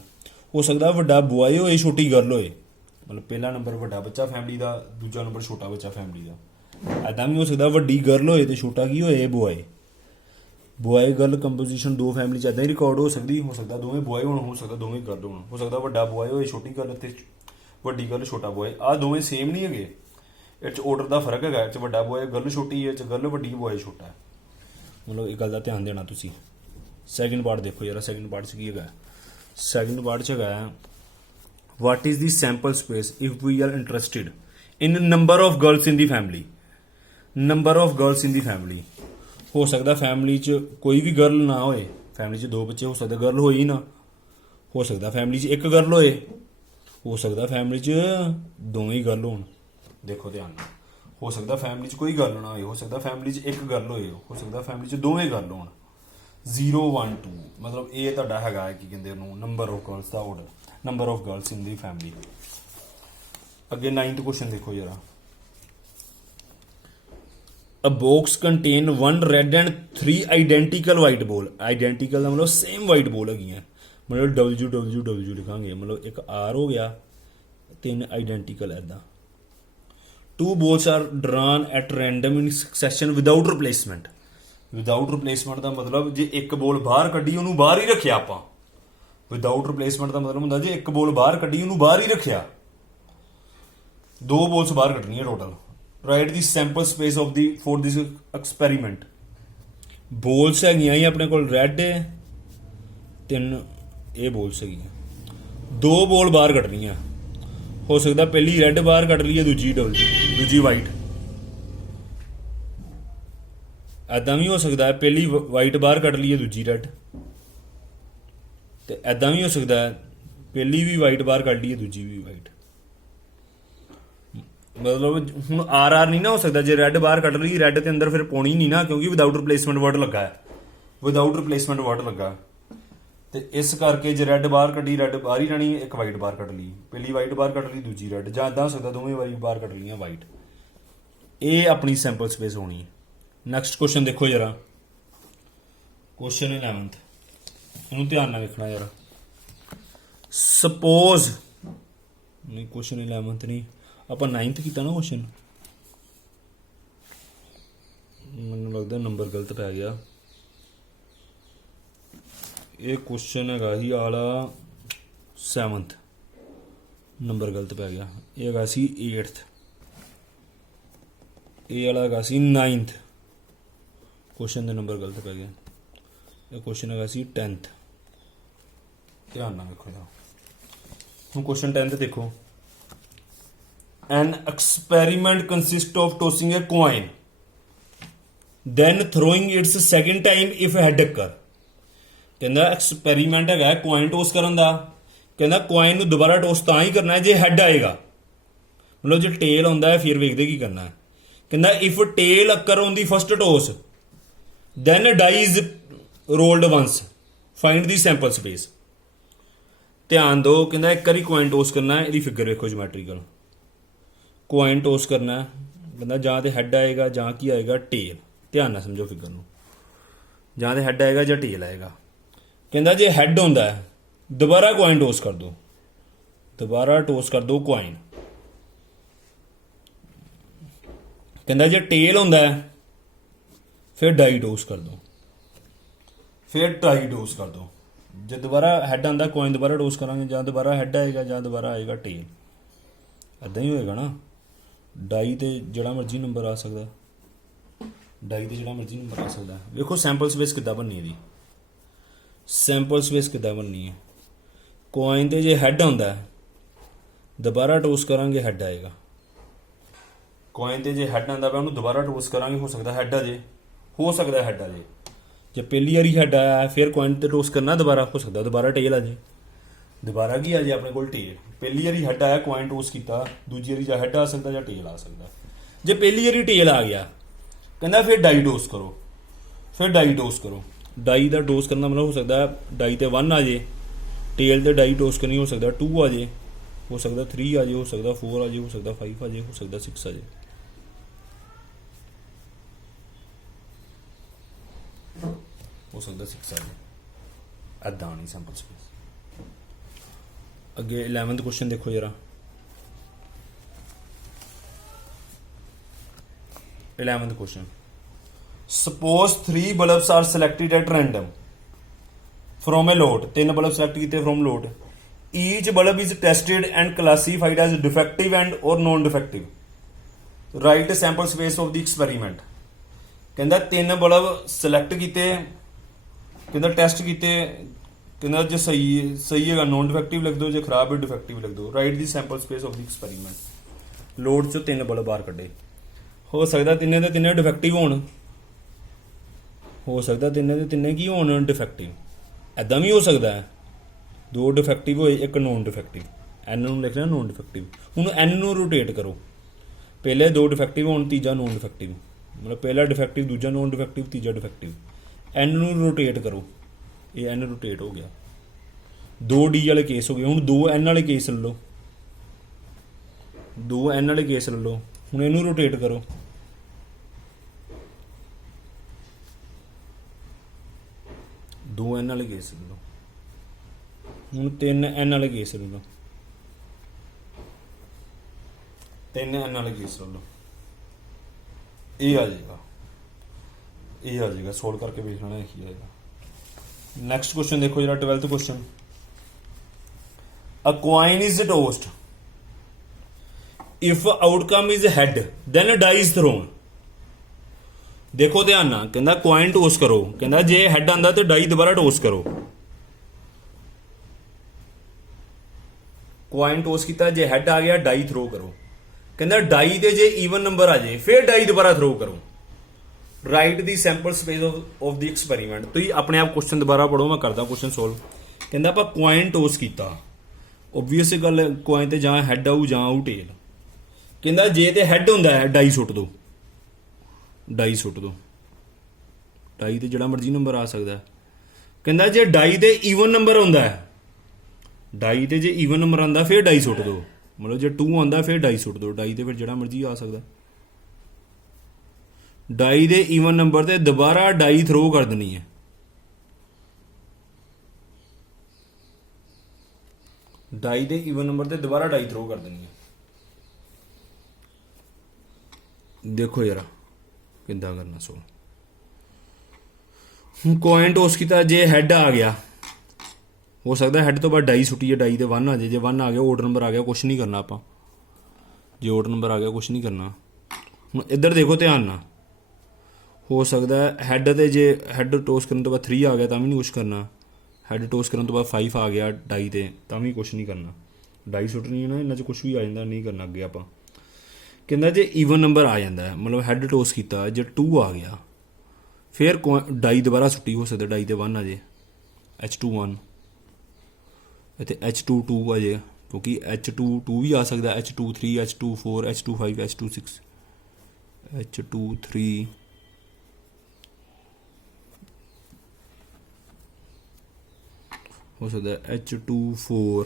ਹੋ ਸਕਦਾ ਵੱਡਾ ਬॉय ਹੋਏ ਛੋਟੀ ਗਰਲ ਹੋਏ, ਮਤਲਬ ਪਹਿਲਾ ਨੰਬਰ ਵੱਡਾ ਬੱਚਾ ਫੈਮਿਲੀ ਦਾ, ਦੂਜਾ ਨੰਬਰ ਛੋਟਾ ਬੱਚਾ ਫੈਮਿਲੀ ਦਾ. ਇੱਦਾਂ ਵੀ ਹੋ ਸਕਦਾ ਵੱਡੀ ਗਰਲ ਹੋਏ ਤੇ ਛੋਟਾ ਕੀ ਹੋਏ boy. Boy girl composition 2 family 'ਚ ਇੱਦਾਂ ਹੀ ਰਿਕਾਰਡ ਹੋ ਸਕਦੀ. ਹੋ ਸਕਦਾ ਦੋਵੇਂ ਬॉय ਹੋਣ, ਹੋ ਸਕਦਾ ਦੋਵੇਂ ਗਰਲ ਹੋਣ. ਹੋ ਸਕਦਾ ਵੱਡਾ ਬॉय ਹੋਏ ਛੋਟੀ ਗਰਲ ਤੇ ਵੱਡੀ ਗਰਲ ਛੋਟਾ ਬॉय. ਆਹ ਦੋਵੇਂ ਸੇਮ ਨਹੀਂ ਹੈਗੇ, ਇਹ 'ਚ ਆਰਡਰ ਦਾ ਫਰਕ ਹੈਗਾ. ਇਹ 'ਚ ਵੱਡਾ ਬॉय ਗਰਲ ਛੋਟੀ ਹੈ, 'ਚ ਗਰਲ ਵੱਡੀ ਬॉय ਛੋਟਾ ਹੈ. ਮਤਲਬ ਇਹ ਗੱਲ ਦਾ ਧਿਆਨ ਦੇਣਾ ਤੁਸੀਂ. ਸੈਕਿੰਡ ਪਾਰਟ ਦੇਖੋ ਯਾਰ, ਸੈਕਿੰਡ ਪਾਰਟ 'ਚ ਕੀ ਹੈਗਾ. ਸੈਕਿੰਡ ਪਾਰਟ 'ਚ ਹੈਗਾ what is the sample space if we are interested in number of girls in the family. Number of girls in the family. ਹੋ ਸਕਦਾ ਫੈਮਿਲੀ 'ਚ ਕੋਈ ਵੀ ਗਰਲ ਨਾ ਹੋਏ, ਫੈਮਿਲੀ 'ਚ 2 ਬੱਚੇ, ਹੋ ਸਕਦਾ ਗਰਲ ਹੋਈ ਹੀ ਨਾ. ਹੋ ਸਕਦਾ ਫੈਮਿਲੀ 'ਚ 1 ਗਰਲ ਹੋਏ, ਹੋ ਸਕਦਾ ਫੈਮਿਲੀ 'ਚ ਦੋਵੇਂ ਹੀ ਗਰਲ ਹੋਣ. ਦੇਖੋ ਧਿਆਨ ਨਾਲ. ਹੋ ਸਕਦਾ ਫੈਮਿਲੀ 'ਚ ਕੋਈ ਗਰਲ ਨਾ ਹੋਏ, ਹੋ ਸਕਦਾ ਫੈਮਿਲੀ 'ਚ 1 ਗਰਲ ਹੋਏ, ਹੋ ਸਕਦਾ ਫੈਮਿਲੀ 'ਚ ਦੋਵੇਂ ਗਰਲ ਹੋਣ. 0 1 2 ਮਤਲਬ ਇਹ ਤੁਹਾਡਾ ਹੈਗਾ ਕੀ ਕਹਿੰਦੇ ਉਹਨੂੰ, ਨੰਬਰ ਆਫ ਗਰਲਸ ਦਾ order, number of girls in the family. ਅੱਗੇ 9th ਕੁਐਸਚਨ ਦੇਖੋ ਜਰਾ. A box contain 1 red and 3 identical white ball. Identical ਦਾ ਮਤਲਬ same white ball ਹੈਗੀਆਂ, ਮਤਲਬ WWW ਲਿਖਾਂਗੇ, ਮਤਲਬ ਇੱਕ R ਹੋ ਗਿਆ, 3 identical ਐਦਾਂ. 2 balls are drawn at random in succession without replacement. Without replacement ਦਾ ਮਤਲਬ ਜੇ ਇੱਕ ਬੋਲ ਬਾਹਰ ਕੱਢੀ ਉਹਨੂੰ ਬਾਹਰ ਹੀ ਰੱਖਿਆ ਆਪਾਂ. Without replacement ਦਾ ਮਤਲਬ ਹੁੰਦਾ ਜੇ ਇੱਕ ਬੋਲ ਬਾਹਰ ਕੱਢੀ ਉਹਨੂੰ ਬਾਹਰ ਹੀ ਰੱਖਿਆ. 2 balls ਬਾਹਰ ਕੱਢਣੀਆਂ total. Write the sample space of the for this experiment. Balls ਹੈਗੀਆਂ ਹੀ ਆਪਣੇ ਕੋਲ ਰੈੱਡ ਹੈ, 3 ਇਹ ਬੋਲਸ ਹੈਗੀਆਂ. 2 ਬੋਲ ਬਾਹਰ ਕੱਢਣੀਆਂ. ਹੋ ਸਕਦਾ ਪਹਿਲੀ ਰੈੱਡ ਬਾਹਰ ਕੱਢ ਲਈਏ, ਦੂਜੀ ਵਾਈਟ. ਐਦਾਂ ਵੀ ਹੋ ਸਕਦਾ ਹੈ ਪਹਿਲੀ ਵਾਈਟ ਬਾਹਰ ਕੱਢ ਲਈਏ, ਦੂਜੀ ਰੈੱਡ. ਤੇ ਐਦਾਂ ਵੀ ਹੋ ਸਕਦਾ ਹੈ ਪਹਿਲੀ ਵੀ ਵਾਈਟ ਬਾਹਰ ਕੱਢ ਲਈਏ, ਦੂਜੀ ਵੀ ਵਾਈਟ. ਮਤਲਬ ਹੁਣ ਆਰ ਨਹੀਂ ਨਾ ਹੋ ਸਕਦਾ. ਜੇ ਰੈੱਡ ਬਾਹਰ ਕੱਢ ਲਈ, ਰੈੱਡ ਤੇ ਅੰਦਰ ਫਿਰ ਪਾਉਣੀ ਨਹੀਂ ਨਾ, ਕਿਉਂਕਿ ਵਿਦਆਊਟ ਰਿਪਲੇਸਮੈਂਟ ਵਰਡ ਲੱਗਾ ਹੈ. ਵਿਦਆਊਟ ਰਿਪਲੇਸਮੈਂਟ ਵਰਡ ਲੱਗਾ ਤੇ ਇਸ ਕਰਕੇ ਜੇ ਰੈੱਡ ਬਾਹਰ ਕੱਢੀ, ਰੈੱਡ ਬਾਹਰ ਹੀ ਰਹਿਣੀ, ਇੱਕ ਵਾਈਟ ਬਾਹਰ ਕੱਢ ਲਈ, ਪਹਿਲੀ ਵਾਈਟ ਬਾਹਰ ਕੱਢ ਲਈ, ਦੂਜੀ ਰੈੱਡ, ਜਾਂ ਇੱਦਾਂ ਹੋ ਸਕਦਾ ਦੋਵੇਂ ਵਾਰੀ ਬਾਹਰ ਕੱਢ ਲਈਆਂ ਵਾਈਟ. ਇਹ ਆਪਣੀ ਸੈਂਪਲ ਸਪੇਸ ਹੋਣੀ ਹੈ. ਨੈਕਸਟ ਕੁਐਸਚਨ ਦੇਖੋ ਜਰਾ. ਕੁਐਸਚਨ 11th, ਇਹਨੂੰ ਧਿਆਨ ਨਾਲ ਵੇਖਣਾ ਯਾਰ. ਸਪੋਜ਼ ਨਹੀਂ, ਕੁਐਸਚਨ 11th ਨਹੀਂ, ਆਪਾਂ 9th ਕੀਤਾ ਨਾ ਕੁਐਸਚਨ. ਮੈਨੂੰ ਲੱਗਦਾ ਨੰਬਰ ਗਲਤ ਪੈ ਗਿਆ। ਇਹ ਕੁਐਸਚਨ ਹੈਗਾ ਸੀ ਆਲਾ 7th, ਨੰਬਰ ਗਲਤ ਪੈ ਗਿਆ। ਇਹ ਹੈਗਾ ਸੀ 8th, ਇਹ ਵਾਲਾ ਹੈਗਾ ਸੀ 9th, ਕੁਐਸਚਨ ਦੇ ਨੰਬਰ ਗਲਤ ਪੈ ਗਿਆ। ਇਹ ਕੁਐਸਚਨ ਹੈਗਾ ਸੀ 10th। ਧਿਆਨ ਨਾਲ ਵੇਖੋ ਜਰਾ। ਹੁਣ ਕੁਐਸਚਨ 10th ਦੇਖੋ। An experiment consists of tossing a coin, then throwing its second time if a head occur। ਕਹਿੰਦਾ ਐਕਸਪੈਰੀਮੈਂਟ ਹੈਗਾ ਕੋਇਨ ਟੋਸ ਕਰਨ ਦਾ। ਕਹਿੰਦਾ ਕੋਇਨ ਨੂੰ ਦੁਬਾਰਾ ਟੋਸ ਤਾਂ ਹੀ ਕਰਨਾ ਹੈ ਜੇ ਹੈਡ ਆਏਗਾ, ਮਤਲਬ ਜੇ ਟੇਲ ਆਉਂਦਾ ਹੈ ਫਿਰ ਵੇਖਦੇ ਕੀ ਕਰਨਾ ਹੈ। ਕਹਿੰਦਾ if tail occur on the first toss then die is rolled once, find the sample space. ਧਿਆਨ ਦਿਓ, ਕਹਿੰਦਾ ਇੱਕ ਵਾਰੀ ਕੋਇਨ ਟੋਸ ਕਰਨਾ ਹੈ। ਇਹਦੀ ਫਿਗਰ ਵੇਖੋ ਜਿਓਮੈਟਰੀਕਲ। ਕੋਇਨ ਟੋਸ ਕਰਨਾ ਹੈ, ਕਹਿੰਦਾ ਜਾਂ ਤੇ ਹੈਡ ਆਏਗਾ ਜਾਂ ਕੀ ਆਏਗਾ, ਟੇਲ। ਧਿਆਨ ਨਾਲ ਸਮਝੋ ਫਿਗਰ ਨੂੰ, ਜਾਂ ਤੇ ਹੈਡ ਆਏਗਾ ਜਾਂ ਟੇਲ ਆਏਗਾ। ਕਹਿੰਦਾ ਜੇ ਹੈਡ ਹੁੰਦਾ ਹੈ ਦੁਬਾਰਾ ਕੋਇਨ ਟੋਸ ਕਰ ਦੋ, ਦੁਬਾਰਾ ਟੋਸ ਕਰ ਦੋ ਕੋਇਨ। ਕਹਿੰਦਾ ਜੇ ਟੇਲ ਹੁੰਦਾ ਹੈ ਫਿਰ ਡਾਈ ਟੋਸ ਕਰ ਦੋ, ਫਿਰ ਡਾਈ ਟੋਸ ਕਰ ਦੋ। ਜੇ ਦੁਬਾਰਾ ਹੈਡ ਆਉਂਦਾ ਕੋਇਨ ਦੁਬਾਰਾ ਟੋਸ ਕਰਾਂਗੇ, ਜਾਂ ਦੁਬਾਰਾ ਹੈਡ ਆਏਗਾ ਜਾਂ ਦੁਬਾਰਾ ਆਏਗਾ ਟੇਲ। ਇੱਦਾਂ ਹੀ ਹੋਏਗਾ ਨਾ। ਡਾਈ ਤੇ ਜਿਹੜਾ ਮਰਜ਼ੀ ਨੰਬਰ ਆ ਸਕਦਾ, ਡਾਈ ਤੇ ਜਿਹੜਾ ਮਰਜ਼ੀ ਨੰਬਰ ਆ ਸਕਦਾ। ਵੇਖੋ ਸੈਂਪਲ ਸਪੇਸ ਕਿੱਦਾਂ ਬਣਨੀ ਇਹਦੀ, ਸੈਂਪਲ ਸਪੇਸ ਕਿੱਦਾਂ ਬਣਨੀ ਹੈ। ਕੋਇਨ ਤੇ ਜੇ ਹੈਡ ਆਉਂਦਾ ਦੁਬਾਰਾ ਟੋਸ ਕਰਾਂਗੇ ਹੈਡ ਆਏਗਾ। ਕੋਇਨ ਤੇ ਜੇ ਹੈਡ ਆਉਂਦਾ ਪਿਆ ਉਹਨੂੰ ਦੁਬਾਰਾ ਟੋਸ ਕਰਾਂਗੇ, ਹੋ ਸਕਦਾ ਹੈਡ ਆ ਜੇ, ਹੋ ਸਕਦਾ ਹੈਡ ਆ ਜੇ। ਜੇ ਪਹਿਲੀ ਵਾਰੀ ਹੈਡ ਆਇਆ ਫਿਰ ਕੋਇਨ ਤੇ ਟੋਸ ਕਰਨਾ ਦੁਬਾਰਾ, ਹੋ ਸਕਦਾ ਦੁਬਾਰਾ ਟੇਲ ਆ ਜੇ। ਦੁਬਾਰਾ ਕੀ ਆ ਜੇ ਆਪਣੇ ਕੋਲ ਟੇਲ। ਪਹਿਲੀ ਵਾਰੀ ਹੈਡ ਆਇਆ ਕੋਇਨ ਟੋਸ ਕੀਤਾ, ਦੂਜੀ ਵਾਰੀ ਜਾਂ ਹੈਡ ਆ ਸਕਦਾ ਜਾਂ ਟੇਲ ਆ ਸਕਦਾ। ਜੇ ਪਹਿਲੀ ਵਾਰੀ ਟੇਲ ਆ ਗਿਆ ਕਹਿੰਦਾ ਫਿਰ ਡਾਈ ਟੋਸ ਕਰੋ, ਫਿਰ ਡਾਈ ਟੋਸ ਕਰੋ। ਡਾਈ ਦਾ ਟੋਸ ਕਰਨਾ ਮਤਲਬ ਹੋ ਸਕਦਾ ਡਾਈ ਤੇ 1 ਆ ਜੇ, ਟੇਲ ਤੇ ਡਾਈ ਟੋਸ ਕਰਨੀ ਹੋ ਸਕਦਾ 2 ਆ ਜੇ, ਹੋ ਸਕਦਾ 3 ਆ ਜੇ, ਹੋ ਸਕਦਾ 4 ਆ ਜੇ, ਹੋ ਸਕਦਾ 5 ਆ ਜੇ, ਹੋ ਸਕਦਾ 6 ਆ ਜੇ। ਹੋ ਸਕਦਾ 6 ਆ ਜੇ। ਇੱਦਾਂ ਨਹੀਂ ਸੈਂਪਲ ਸਪੇਸ। ਅੱਗੇ 11th ਕੁਐਸਚਨ ਦੇਖੋ ਜਰਾ। 11th question. Suppose 3 bulbs are selected at random from a lot। 3 bulb select ਕੀਤੇ from lot। Each bulb is tested and classified as defective and or non-defective। Write sample space of the experiment। ਕਹਿੰਦਾ 3 bulb select ਕੀਤੇ, ਕਹਿੰਦਾ test ਕੀਤੇ, ਕਹਿੰਦਾ ਜੇ ਸਹੀ ਹੈਗਾ non defective ਲਿਖ ਦਿਓ, ਜੇ ਖਰਾਬ ਹੈ ਡਿਫੈਕਟਿਵ ਲਿਖ ਦਿਓ। Right the sample space of the experiment. Load 'ਚੋਂ 3 ਬਲਬ ਬਾਹਰ ਕੱਢੇ। ਹੋ ਸਕਦਾ ਤਿੰਨੇ ਦੇ ਤਿੰਨੇ ਡਿਫੈਕਟਿਵ ਹੋਣ, ਹੋ ਸਕਦਾ ਤਿੰਨੇ ਦੇ ਤਿੰਨੇ ਕੀ ਹੋਣ, ਡਿਫੈਕਟਿਵ। ਐਦਾਂ ਵੀ ਹੋ ਸਕਦਾ ਹੈ 2 ਡਿਫੈਕਟਿਵ ਹੋਏ 1 ਨੋਨ ਡਿਫੈਕਟਿਵ। ਐਨ ਨੂੰ ਲਿਖਣਾ ਨੋਨ ਡਿਫੈਕਟਿਵ। ਹੁਣ ਐਨ ਨੂੰ ਰੋਟੇਟ ਕਰੋ, ਪਹਿਲੇ 2 ਡਿਫੈਕਟਿਵ ਹੋਣ, ਤੀਜਾ ਨੋਨ ਡਿਫੈਕਟਿਵ, ਮਤਲਬ ਪਹਿਲਾ ਡਿਫੈਕਟਿਵ, ਦੂਜਾ ਨੋਨ ਡਿਫੈਕਟਿਵ, ਤੀਜਾ ਡਿਫੈਕਟਿਵ। ਐਨ ਨੂੰ ਰੋਟੇਟ ਕਰੋ, ਇਹ ਐਨ ਰੋਟੇਟ ਹੋ ਗਿਆ। 2 ਡੀ ਵਾਲੇ ਕੇਸ ਹੋ ਗਏ। ਹੁਣ 2 ਐਨ ਵਾਲੇ ਕੇਸ ਲੈ ਲਓ, 2 ਐਨ ਵਾਲੇ ਕੇਸ ਲੈ ਲਓ। ਹੁਣ ਇਹਨੂੰ ਰੋਟੇਟ ਕਰੋ, ਦੋ ਐਨ ਵਾਲੇ ਕੇਸ ਲੈ ਲਓ। ਹੁਣ 3 ਐਨ ਵਾਲੇ ਕੇਸ ਲੈ ਲਓ, 3 ਐਨ ਵਾਲੇ ਕੇਸ ਲੈ ਲਓ। ਇਹ ਆ ਜਾਏਗਾ, ਇਹ ਆ ਜਾਏਗਾ। ਸੋਲਵ ਕਰਕੇ ਵੇਖ ਲੈਣਾ ਕੀ ਆਏਗਾ। ਨੈਕਸਟ ਕੁਐਸਚਨ ਦੇਖੋ ਜਰਾ। 12th question. A coin is tossed. If outcome is head, then a die is thrown। ਦੇਖੋ ਧਿਆਨ ਨਾਲ, ਕਹਿੰਦਾ ਕੋਇਨ ਟੋਸ ਕਰੋ, ਕਹਿੰਦਾ ਜੇ ਹੈਡ ਆਂਦਾ ਤੇ ਡਾਈ ਦੁਬਾਰਾ ਟੋਸ ਕਰੋ। ਕੋਇਨ ਟੋਸ ਕੀਤਾ, ਜੇ ਹੈਡ ਆ ਗਿਆ ਡਾਈ ਥਰੋ ਕਰੋ। ਕਹਿੰਦਾ ਡਾਈ ਤੇ ਜੇ ਈਵਨ ਨੰਬਰ ਆ ਜਾਏ ਫਿਰ ਡਾਈ ਦੁਬਾਰਾ ਥਰੋ ਕਰੋ। Right the sample space of the experiment. ਤੁਸੀਂ ਆਪਣੇ ਆਪ ਕੁਐਸਚਨ ਦੁਬਾਰਾ ਪੜੋ, ਮੈਂ ਕਰਦਾ ਕੁਐਸਚਨ ਸੋਲਵ। ਕਹਿੰਦਾ ਆਪਾਂ ਕੋਇਨ ਟੋਸ ਕੀਤਾ, ਓਬਵੀਅਸ ਗੱਲ ਕੋਇਨ ਤੇ ਜਾਂ ਹੈਡ ਆਊ ਜਾਂ ਆਊ ਟੇਲ। ਕਹਿੰਦਾ ਜੇ ਤੇ ਹੈਡ ਹੁੰਦਾ ਹੈ ਡਾਈ ਸੁੱਟ ਦੋ, ਡਾਈ ਸੁੱਟ ਦੋ। ਡਾਈ ਤੇ ਜਿਹੜਾ ਮਰਜ਼ੀ ਨੰਬਰ ਆ ਸਕਦਾ। ਕਹਿੰਦਾ ਜੇ ਡਾਈ ਤੇ ਈਵਨ ਨੰਬਰ ਆਉਂਦਾ ਹੈ, ਡਾਈ ਤੇ ਜੇ ਈਵਨ ਨੰਬਰ ਆਉਂਦਾ ਫਿਰ ਡਾਈ ਸੁੱਟ ਦੋ, ਮਤਲਬ ਜੇ 2 ਆਉਂਦਾ ਫਿਰ ਡਾਈ ਸੁੱਟ ਦੋ। ਡਾਈ ਤੇ ਫਿਰ ਜਿਹੜਾ ਮਰਜ਼ੀ ਆ ਸਕਦਾ। ਡਾਈ ਦੇ ਈਵਨ ਨੰਬਰ ਤੇ ਦੁਬਾਰਾ ਡਾਈ ਥਰੋ ਕਰ ਦੇਣੀ ਹੈ। ਡਾਈ ਦੇ ਈਵਨ ਨੰਬਰ ਤੇ ਦੁਬਾਰਾ ਡਾਈ ਥਰੋ ਕਰ ਦੇਣੀ ਹੈ। ਦੇਖੋ ਯਾਰ, किद्दां करना। सो ਹੁਣ ਕੋਇਨ ਟੋਸ ਕੀਤਾ, ਜੇ ਹੈਡ ਆ ਗਿਆ ਹੋ ਸਕਦਾ ਹੈਡ ਤੋਂ ਬਾਅਦ ਡਾਈ ਸੁੱਟੀਏ, ਡਾਈ ਤੇ 1 ਆ ਜੇ, ਜੇ 1 ਆ ਗਿਆ ਓਡ ਨੰਬਰ ਆ ਗਿਆ ਕੁਛ ਨਹੀਂ ਕਰਨਾ ਆਪਾਂ, ਜੇ ਓਡ ਨੰਬਰ ਆ ਗਿਆ ਕੁਛ ਨਹੀਂ ਕਰਨਾ। ਹੁਣ ਇੱਧਰ ਦੇਖੋ ਧਿਆਨ ਨਾਲ, ਹੋ ਸਕਦਾ ਹੈਡ ਤੇ ਜੇ ਹੈਡ ਟੋਸ ਕਰਨ ਤੋਂ ਬਾਅਦ 3 ਆ ਗਿਆ ਤਾਂ ਵੀ ਨਹੀਂ ਕੁਛ ਕਰਨਾ, ਹੈਡ ਟੋਸ ਕਰਨ ਤੋਂ ਬਾਅਦ 5 ਆ ਗਿਆ ਡਾਈ ਤੇ ਤਾਂ ਵੀ ਕੁਛ ਨਹੀਂ ਕਰਨਾ। ਡਾਈ ਸੁੱਟਣੀ ਹੈ ਨਾ, ਇਹਨਾਂ 'ਚ ਕੁਛ ਵੀ ਆ ਜਾਂਦਾ, ਨਹੀਂ ਕਰਨਾ ਅੱਗੇ ਆਪਾਂ। ਕਹਿੰਦਾ ਜੇ ਈਵਨ ਨੰਬਰ ਆ ਜਾਂਦਾ ਹੈ, ਮਤਲਬ ਹੈਡ ਟੋਸ ਕੀਤਾ ਜੇ 2 ਆ ਗਿਆ, ਫਿਰ ਡਾਈ ਦੁਬਾਰਾ ਸੁੱਟੀ, ਹੋ ਸਕਦਾ ਡਾਈ ਤੇ 1 ਆ ਜੇ, H2 1 ਇੱਥੇ H2 2 ਆ ਜੇ, ਕਿਉਂਕਿ H2 2 ਵੀ ਆ ਸਕਦਾ, H2 3 H2 4 H2 5 H2 6 H2 3 ਹੋ ਸਕਦਾ, H2 4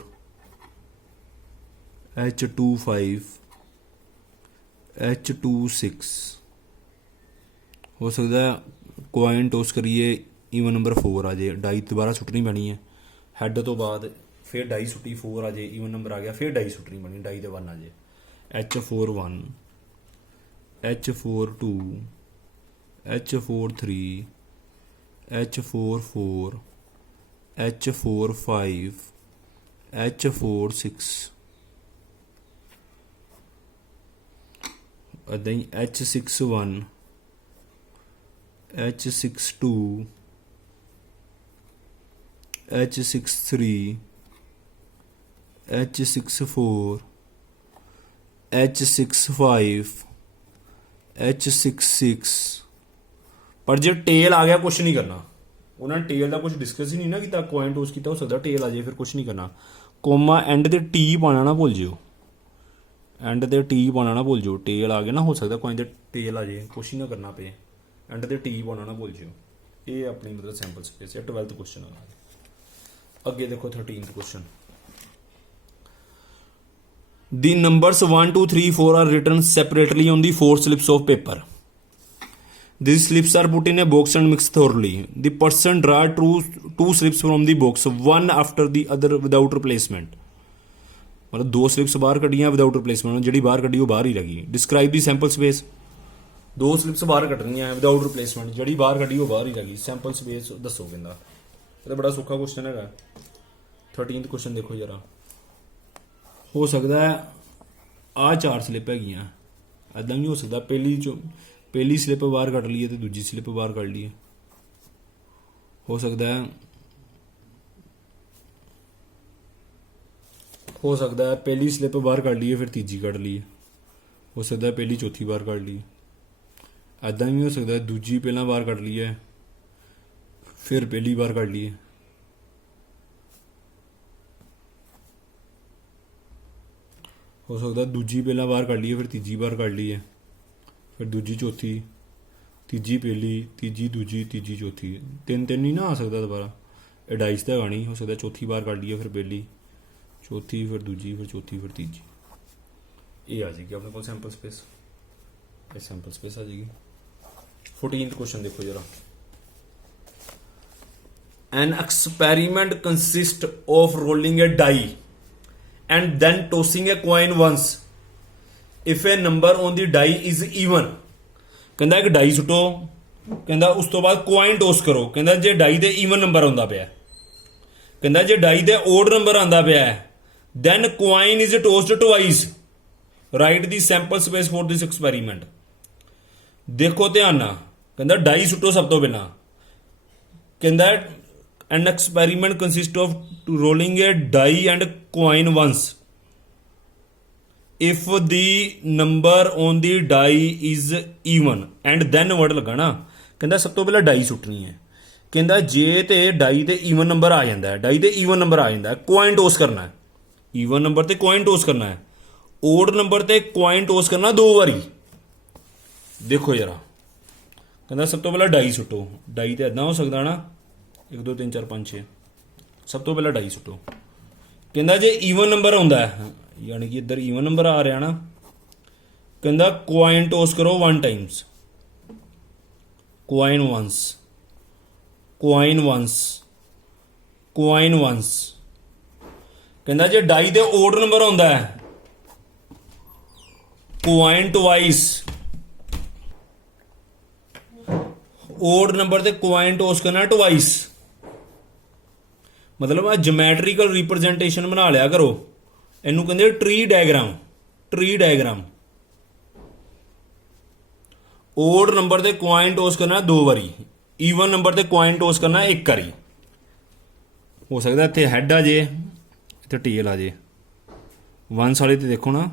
H2 5 H2 6 ਹੋ ਸਕਦਾ। ਕੋਇਨ ਟੋਸ ਕਰੀਏ ਈਵਨ ਨੰਬਰ 4 ਆ ਜੇ, ਡਾਈ ਦੁਬਾਰਾ ਸੁੱਟਣੀ ਪੈਣੀ ਹੈ ਹੈਡ ਤੋਂ ਬਾਅਦ, ਫਿਰ ਡਾਈ ਸੁੱਟੀ 4 ਆ ਜੇ, ਈਵਨ ਨੰਬਰ ਆ ਗਿਆ, ਫਿਰ ਡਾਈ ਸੁੱਟਣੀ ਪੈਣੀ, ਡਾਈ ਤੇ 1 ਆ ਜੇ, H4 1 H4 2 H4 3 H4 4 H4 5 H4 6 ਇੱਦਾਂ ਹੀ H6 1 H6 2 H6 3 H6 4 H6 5 H6 6 ਪਰ ਜੇ ਟੇਲ ਆ ਗਿਆ ਕੁਛ ਨਹੀਂ ਕਰਨਾ, ਉਹਨਾਂ ਨੇ ਟੇਲ ਦਾ ਕੁਛ ਡਿਸਕਸ ਹੀ ਨਹੀਂ ਨਾ ਕੀਤਾ, ਕੋਇਨ ਟੋਸ ਕੀਤਾ, ਹੋ ਸਕਦਾ ਟੇਲ ਆ ਜਾਏ, ਫਿਰ ਕੁਛ ਨਹੀਂ ਕਰਨਾ। ਕੋਮਾ ਐਂਡ ਤੇ ਟੀ ਪਾਉਣਾ ਨਾ ਭੁੱਲ ਜਿਓ, ਐਂਡ ਤੇ ਟੀ ਪਾਉਣਾ ਨਾ ਭੁੱਲ ਜਿਓ, ਟੇਲ ਆ ਗਿਆ ਨਾ, ਹੋ ਸਕਦਾ ਕੋਇਨ ਤੇ ਟੇਲ ਆ ਜਾਏ, ਕੁਛ ਹੀ ਨਾ ਕਰਨਾ ਪਏ, ਐਂਡ ਤੇ ਟੀ ਪਾਉਣਾ ਨਾ ਭੁੱਲ ਜਿਓ। ਇਹ ਆਪਣੀ ਮਤਲਬ ਸੈਂਪਲ ਸਪੇਸ ਹੈ, 12th ਕੁਐਸਚਨ ਆ। ਅੱਗੇ ਦੇਖੋ 13th question. The numbers 1 2 3 4 are written separately on the 4 slips of paper. These slips are put in a box and mixed thoroughly. The person draw two slips from the box, one after the other without replacement. मतलब 2 slips बाहर कढ़ियाँ without replacement, ਜਿਹੜੀ ਬਾਹਰ ਕੱਢੀ ਉਹ ਬਾਹਰ ਹੀ ਲੱਗੀ। Describe the sample space. 2 slips ਬਾਹਰ ਕੱਢਣੀਆਂ without replacement, ਜਿਹੜੀ ਬਾਹਰ ਕੱਢੀ ਉਹ ਬਾਹਰ ਹੀ ਲੱਗੀ। sample space ਦੱਸੋ ਕਹਿੰਦਾ। ਇਹ ਤਾਂ ਬੜਾ ਸੌਖਾ ਕੁਐਸਚਨ ਹੈਗਾ। 13th ਕੁਐਸਚਨ ਦੇਖੋ ਜਰਾ। ਹੋ ਸਕਦਾ ਆਹ 4 ਸਲਿੱਪ ਹੈਗੀਆਂ, ਇੱਦਾਂ ਵੀ ਹੋ ਸਕਦਾ ਪਹਿਲੀ ਸਲਿੱਪ ਬਾਹਰ ਕੱਢ ਲਈਏ ਤੇ ਦੂਜੀ ਸਲਿੱਪ ਬਾਹਰ ਕੱਢ ਲਈਏ। ਹੋ ਸਕਦਾ ਪਹਿਲੀ ਸਲਿੱਪ ਬਾਹਰ ਕੱਢ ਲਈਏ ਫਿਰ ਤੀਜੀ ਕੱਢ ਲਈਏ। ਹੋ ਸਕਦਾ ਪਹਿਲੀ ਚੌਥੀ ਬਾਹਰ ਕੱਢ ਲਈਏ। ਇੱਦਾਂ ਵੀ ਹੋ ਸਕਦਾ ਦੂਜੀ ਪਹਿਲਾਂ ਬਾਹਰ ਕੱਢ ਲਈਏ ਫਿਰ ਪਹਿਲੀ ਬਾਹਰ ਕੱਢ ਲਈਏ। ਹੋ ਸਕਦਾ ਦੂਜੀ ਪਹਿਲਾਂ ਬਾਹਰ ਕੱਢ ਲਈਏ ਫਿਰ ਤੀਜੀ ਬਾਹਰ ਕੱਢ ਲਈਏ, ਫਿਰ ਦੂਜੀ ਚੌਥੀ, ਤੀਜੀ ਪਹਿਲੀ, ਤੀਜੀ ਦੂਜੀ, ਤੀਜੀ ਚੌਥੀ। ਤਿੰਨ ਨਹੀਂ ਨਾ ਆ ਸਕਦਾ ਦੁਬਾਰਾ, ਇਹ ਡਾਈਸ ਦਾ ਗਾਣੀ। ਹੋ ਸਕਦਾ ਚੌਥੀ ਬਾਹਰ ਕੱਢ ਲਈਏ ਫਿਰ ਪਹਿਲੀ, ਚੌਥੀ ਫਿਰ ਦੂਜੀ, ਫਿਰ ਚੌਥੀ, ਫਿਰ ਤੀਜੀ। ਇਹ ਆ ਜਾਏਗੀ ਆਪਣੇ ਕੋਲ ਸੈਂਪਲ ਸਪੇਸ। ਇਹ ਸੈਂਪਲ ਸਪੇਸ ਆ ਜਾਏਗੀ। 14th ਕੁਐਸਚਨ ਦੇਖੋ ਜਰਾ। An experiment consists of rolling a die and then tossing a coin once if a number on the die is even. ਕਹਿੰਦਾ ਇੱਕ ਡਾਈ ਸੁੱਟੋ, ਕਹਿੰਦਾ ਉਸ ਤੋਂ ਬਾਅਦ ਕੋਇਨ ਟੋਸ ਕਰੋ। ਕਹਿੰਦਾ ਜੇ ਡਾਈ ਤੇ ਈਵਨ ਨੰਬਰ ਆਉਂਦਾ ਪਿਆ, ਕਹਿੰਦਾ ਜੇ ਡਾਈ ਤੇ ਓਡ ਨੰਬਰ ਆਉਂਦਾ ਪਿਆ, then coin is tossed twice. Write the sample space for this experiment. ਦੇਖੋ ਧਿਆਨ ਨਾਲ, ਕਹਿੰਦਾ ਡਾਈ ਸੁੱਟੋ ਸਭ ਤੋਂ ਪਹਿਲਾਂ। ਕਹਿੰਦਾ an experiment consists of rolling a die and coin once if the number on the die is even and then word ਲੱਗਾ ਨਾ। ਕਹਿੰਦਾ ਸਭ ਤੋਂ ਪਹਿਲਾਂ ਡਾਈ ਸੁੱਟਣੀ ਹੈ। ਕਹਿੰਦਾ ਜੇ ਤੇ ਡਾਈ ਤੇ ਈਵਨ ਨੰਬਰ ਆ ਜਾਂਦਾ ਹੈ, ਡਾਈ ਤੇ ਈਵਨ ਨੰਬਰ ਆ ਜਾਂਦਾ ਹੈ, ਕੋਇਨ ਟੋਸ ਕਰਨਾ ਹੈ। ਈਵਨ ਨੰਬਰ ਤੇ ਕੋਇਨ ਟੋਸ ਕਰਨਾ ਹੈ, ਓਡ ਨੰਬਰ ਤੇ ਕੋਇਨ ਟੋਸ ਕਰਨਾ 2 ਵਾਰੀ। ਦੇਖੋ ਜਰਾ, ਕਹਿੰਦਾ ਸਭ ਤੋਂ ਪਹਿਲਾਂ ਡਾਈ ਸੁੱਟੋ। ਡਾਈ ਤੇ ਇੱਦਾਂ ਹੋ ਸਕਦਾ ਨਾ, 1 2 3 4 5 6। ਸਭ ਤੋਂ ਪਹਿਲਾਂ ਡਾਈ ਸੁੱਟੋ। ਕਹਿੰਦਾ ਜੇ ਈਵਨ ਨੰਬਰ ਆਉਂਦਾ ਹੈ, ਯਾਨੀ ਕਿ ਇੱਧਰ ਈਵਨ ਨੰਬਰ ਆ ਰਿਹਾ ਨਾ, ਕਹਿੰਦਾ ਕੋਇਨ ਟੋਸ ਕਰੋ 1 times, coin once, coin once, coin once. ਕਹਿੰਦਾ ਜੇ ਡਾਈ ਤੇ ਓਡ ਨੰਬਰ ਆਉਂਦਾ ਹੈ, ਕੋਇਨ ਟਵਾਈਸ, ओड नंबर ते क्वाइन टॉस करना ट्वाइस, मतलब आ जोमैट्रिकल रिप्रजेंटेशन बना लिया करो। इनू कहते tree diagram, tree diagram. Odd number ते क्वाइन टॉस करना 2 बारी, ईवन नंबर ते क्वाइन टॉस करना 1 बारी। हो सकता इत्थे हैड आ जे, इत्थे टेल आ जे। वंस वाली तो देखो ना,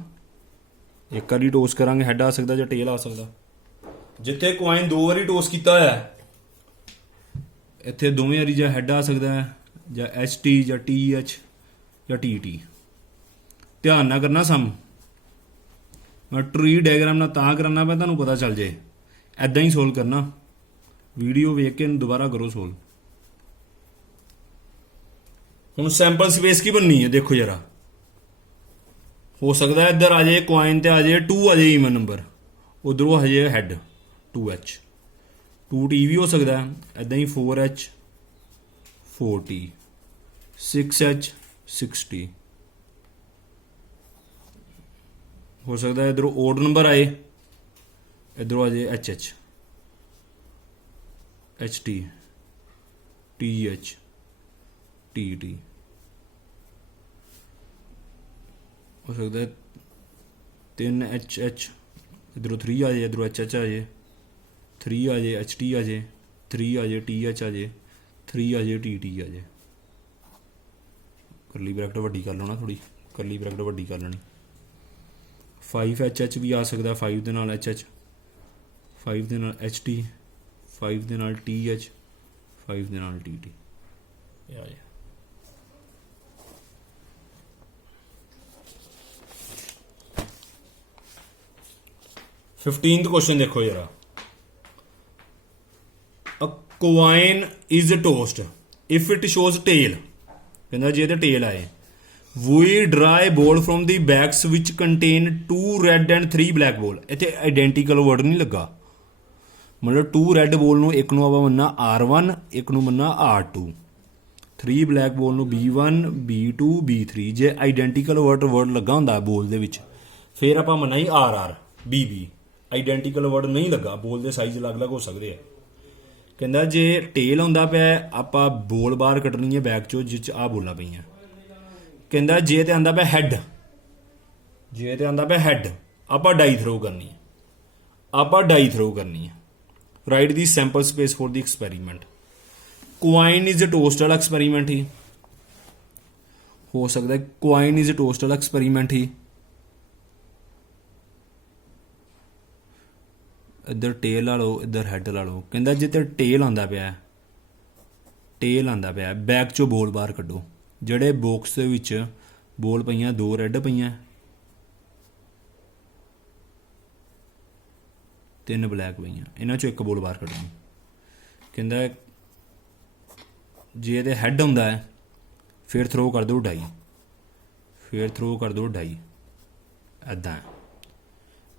1 बारी टॉस करांगे हैड आ सकता जां टेल आ सकता। जिथे क्वाइन 2 बारी टॉस किया है, इत्थे दोवें बारी जां हैड आ सकता है जां एच टी जां टी एच जां टी टी। ध्यान ना करना सम, मैं ट्री डायग्राम ना तां कराना मैं तुहानूं पता चल जाए। ऐदां ही सोल्व करना, वीडियो वेख के दोबारा करो सोल्व। हुण सैंपल स्पेस की बननी है, देखो जरा। हो सकता है इधर आ जाए क्वाइन ते आ जाए 2 आ जाए ईवन नंबर, उधरों आ जाए हैड 2H, 2T भी हो सकता है। ऐदां ही 4H 4T, 6H 6T। हो सकता है इधरों ओड नंबर आए, इधरों आ जाए HH, HT, TH, TT। हो सकता है 3HH, इधरों 3 आ जाए, इधरों HH आ जाए, 3 आ जाए HT आ जाए, 3 आ जाए TH आ जाए, 3 आ जाए TT आ जाए। करली ब्रैकेट वड्डी कर लो ना थोड़ी, करली ब्रैकेट वड्डी कर लेनी। 5HH भी आ सकता, 5 दे नाल HH, 5 दे नाल HT, 5 दे नाल TH, 5 दे नाल TT। आ जाए 15th क्वेश्चन देखो जरा। A coin is tossed if it shows tail, कहता जे ते टेल आए। We draw ball from the bags which contain 2 red and 3 black ball. इतने आइडेंटिकल वर्ड नहीं लगा, मतलब 2 रैड बॉल नूं एक नूं आपां मन्ना R1, एक नूं मन्ना R2, 3 ब्लैक बॉल नूं B1 B2 B3। जे आइडेंटिकल वर्ड लगा हुंदा बॉल दे विच, फिर आपां मन्ना ही RR BB। आइडेंटिकल वर्ड नहीं लगा, बॉल दे साइज अलग अलग हो सकते हैं। कहता जे टेल आउंदा पिया आपां बॉल बाहर कड्ढनी है बैग चों जिस आ बॉलां पईआं। कहता जे ते आंदा पिया हैड, जे ते आंदा पिया हैड, आपां डाई थ्रो करनी है, आपां डाई थ्रो करनी है। Right the sample space for the experiment. Coin is toast वाला एक्सपेरीमेंट ही हो सकता है, क्वाइन इज टोस्ट वाला एक्सपेरीमेंट ही। इधर टेल ला लो, इधर हैड ला लो। कहता जे ते टेल आंदा पिया, टेल आंदा पिया, बैग चो बॉल बाहर कड्डो। ਜਿਹੜੇ ਬੋਕਸ ਦੇ ਵਿੱਚ ਬੋਲ ਪਈਆਂ 2 ਰੈੱਡ ਪਈਆਂ, 3 ਬਲੈਕ ਪਈਆਂ, ਇਹਨਾਂ ਚੋਂ ਇੱਕ ਬੋਲ ਬਾਹਰ ਕੱਢਣੀ। ਕਹਿੰਦਾ ਜੇ ਇਹਦੇ ਹੈੱਡ ਹੁੰਦਾ ਹੈ ਫਿਰ ਥਰੋ ਕਰ ਦਿਓ ਡਾਈ, ਫਿਰ ਥਰੋ ਕਰ ਦਿਓ ਡਾਈ। ਇੱਦਾਂ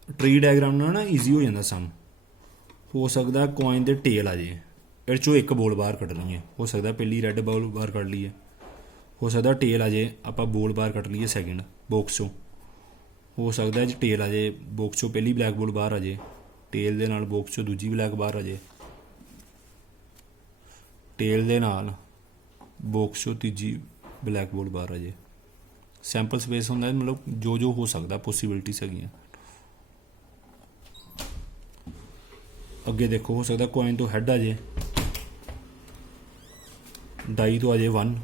ਟਰੀ ਡਾਇਗਰਾਮ ਨਾਲ ਨਾ ਈਜ਼ੀ ਹੋ ਜਾਂਦਾ ਸਮ। ਹੋ ਸਕਦਾ ਕੋਇਨ ਦੇ ਟੇਲ ਆ ਜੇ, ਇਹ ਚੋਂ ਇੱਕ ਬੋਲ ਬਾਹਰ ਕੱਢਣੀ ਹੈ। ਹੋ ਸਕਦਾ ਪਹਿਲੀ ਰੈੱਡ ਬੋਲ ਬਾਹਰ ਕੱਢ ਲਈਏ, हो सकता टेल आ जाए आप बॉल बाहर कट लीए सैकेंड बॉक्स चो। हो सकता जो टेल आ जाए बॉक्स चो पहली ब्लैक बॉल बाहर आ जाए, टेल दे नाल बॉक्स चो दूजी ब्लैक बाहर आ जाए, टेल दे नाल बॉक्स चो तीजी ब्लैक बॉल बाहर आ जाए। सैंपल स्पेस होंदा है, मतलब जो जो हो सकता पॉसिबिलिटीज हैगियां। अगे देखो हो सकता कोइन तो हैड आ जाए, डाई तो आ जाए 1,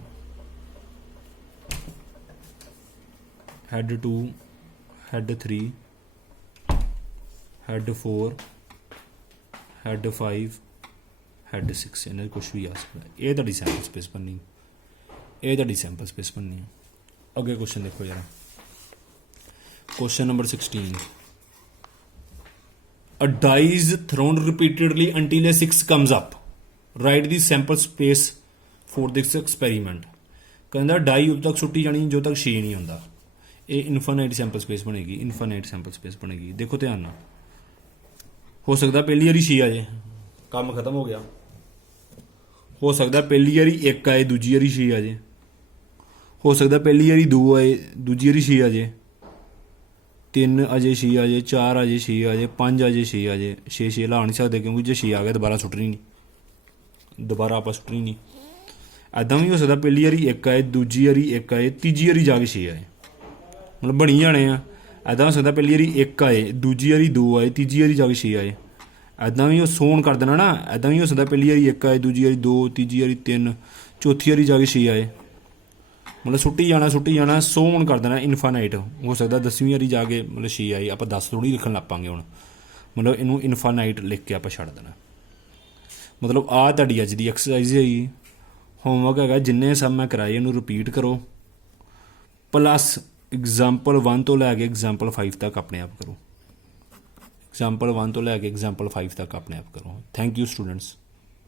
had 2, had 3, had 4, had 5, had 6। इन्हें कुछ भी आ सकता है। ये तुहाडी सैंपल स्पेस बननी, ये तुहाडी सैंपल स्पेस बननी। अगे क्वेश्चन देखो यार, question number 16। A die is thrown repeatedly until a 6 comes up, write the sample space for this experiment. कहता डाई उद तक सुट्टी जानी जो तक 6 नहीं आता। ये इनफाइनाइट सैंपल स्पेस बनेगी, इनफाइनाइट सैंपल स्पेस बनेगी। देखो ध्यान ना, हो सकता पहली बारी 6 आ जाए, काम खत्म हो गया। हो सकता पहली बारी 1 आए, दूजी बारी 6 आ जाए। हो सकता पहली बारी 2 आए, दूजी बारी 6 आ जाए, 3 आ जाए 6 आ जाए, 4 आ जाए 6 आ जाए, 5 आ जाए 6 आ जाए। 6 ला नहीं सकते क्योंकि जो 6 आ गया दोबारा सुट्टनी नहीं। ਦੁਬਾਰਾ ਆਪਾਂ ਸੁੱਟਣੀ ਨਹੀਂ। ਇੱਦਾਂ ਵੀ ਹੋ ਸਕਦਾ ਪਹਿਲੀ ਵਾਰੀ ਇੱਕ ਆਏ, ਦੂਜੀ ਵਾਰੀ ਇੱਕ ਆਏ, ਤੀਜੀ ਵਾਰੀ ਜਾ ਕੇ 6 ਆਏ, ਮਤਲਬ ਬਣੀ ਜਾਣੇ ਆ। ਇੱਦਾਂ ਹੋ ਸਕਦਾ ਪਹਿਲੀ ਵਾਰੀ ਇੱਕ ਆਏ, ਦੂਜੀ ਵਾਰੀ 2 ਆਏ, ਤੀਜੀ ਵਾਰੀ ਜਾ ਕੇ 6 ਆਏ। ਇੱਦਾਂ ਵੀ ਉਹ ਸੋਣ ਕਰ ਦੇਣਾ ਨਾ। ਇੱਦਾਂ ਵੀ ਹੋ ਸਕਦਾ ਪਹਿਲੀ ਵਾਰੀ ਇੱਕ ਆਏ, ਦੂਜੀ ਵਾਰੀ 2, ਤੀਜੀ ਵਾਰੀ 3, ਚੌਥੀ ਵਾਰੀ ਜਾ ਕੇ 6 ਆਏ, ਮਤਲਬ ਸੁੱਟੀ ਜਾਣਾ ਸੋਣ ਕਰ ਦੇਣਾ ਇਨਫਾਨਾਈਟ। ਹੋ ਸਕਦਾ 10ਵੀਂ ਵਾਰੀ ਜਾ ਕੇ ਮਤਲਬ 6 ਆਏ, ਆਪਾਂ 10 ਥੋੜ੍ਹੀ ਲਿਖਣ ਲੱਗ ਪਾਂਗੇ ਹੁਣ, ਮਤਲਬ ਇਹਨੂੰ ਇਨਫਾਨਾਈਟ ਲਿਖ ਕੇ ਆਪਾਂ ਛੱਡ ਦੇਣਾ। ਮਤਲਬ ਆਹ ਤੁਹਾਡੀ ਅੱਜ ਦੀ ਐਕਸਰਸਾਈਜ਼ ਹੈਗੀ। ਹੋਮਵਰਕ ਹੈਗਾ ਜਿੰਨੇ ਸਭ ਮੈਂ ਕਰਾਏ ਇਹਨੂੰ ਰਿਪੀਟ ਕਰੋ, ਪਲੱਸ ਐਗਜ਼ਾਮਪਲ 1 ਤੋਂ ਲੈ ਕੇ ਐਗਜ਼ਾਮਪਲ 5 ਤੱਕ ਆਪਣੇ ਆਪ ਕਰੋ। ਐਗਜ਼ਾਮਪਲ 1 ਤੋਂ ਲੈ ਕੇ ਐਗਜ਼ਾਮਪਲ 5 ਤੱਕ ਆਪਣੇ ਆਪ ਕਰੋ। Thank you students.